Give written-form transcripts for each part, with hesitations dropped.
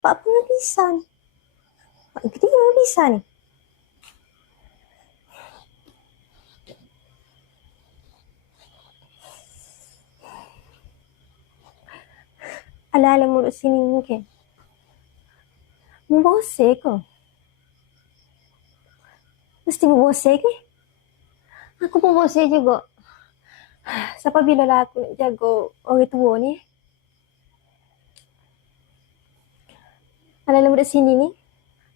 Pak apa nak bisa ni? Pak gede nak bisa ni. Ala-ala mulut sini mungkin. Membosek ke? Mesti membosek ke? Aku pun bosek juga. Sampai bila lah aku nak jaga orang tua ni? Ala-ala mulut sini ni,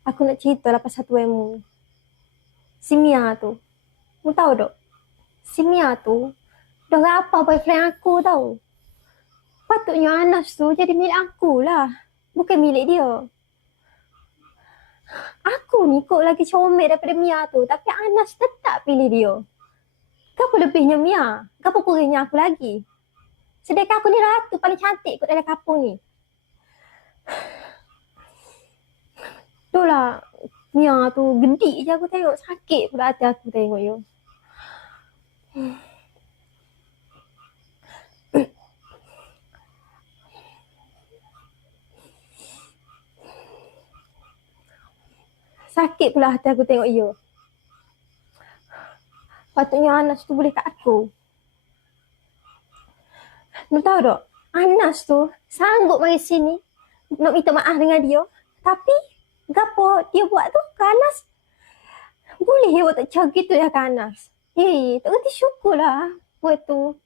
aku nak cerita lah pasal tuanmu. Si Mia tu. Mu tahu tak? Si Mia tu dah apa boyfriend aku tau. Patutnya Anas tu jadi milik aku lah. Bukan milik dia. Aku ni kok lagi comel daripada Mia tu. Tapi Anas tetap pilih dia. Kenapa lebihnya Mia? Kenapa kurangnya aku lagi? Sedangkan aku ni ratu paling cantik kot dalam kampung ni. Itulah Mia tu gedik je aku tengok. Sakit pula hati aku tengok you. Sakit pula hati aku tengok you. Patutnya Anas tu boleh kat aku. Mu tahu tak? Anas tu sanggup mari sini nak minta maaf dengan dia. Tapi gapo dia buat tu ke Anas? Boleh dia buat tak macam gitu ya ke Anas? Tak kerti syukur lah buat tu.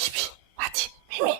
Shh, Pakcik, Mimi.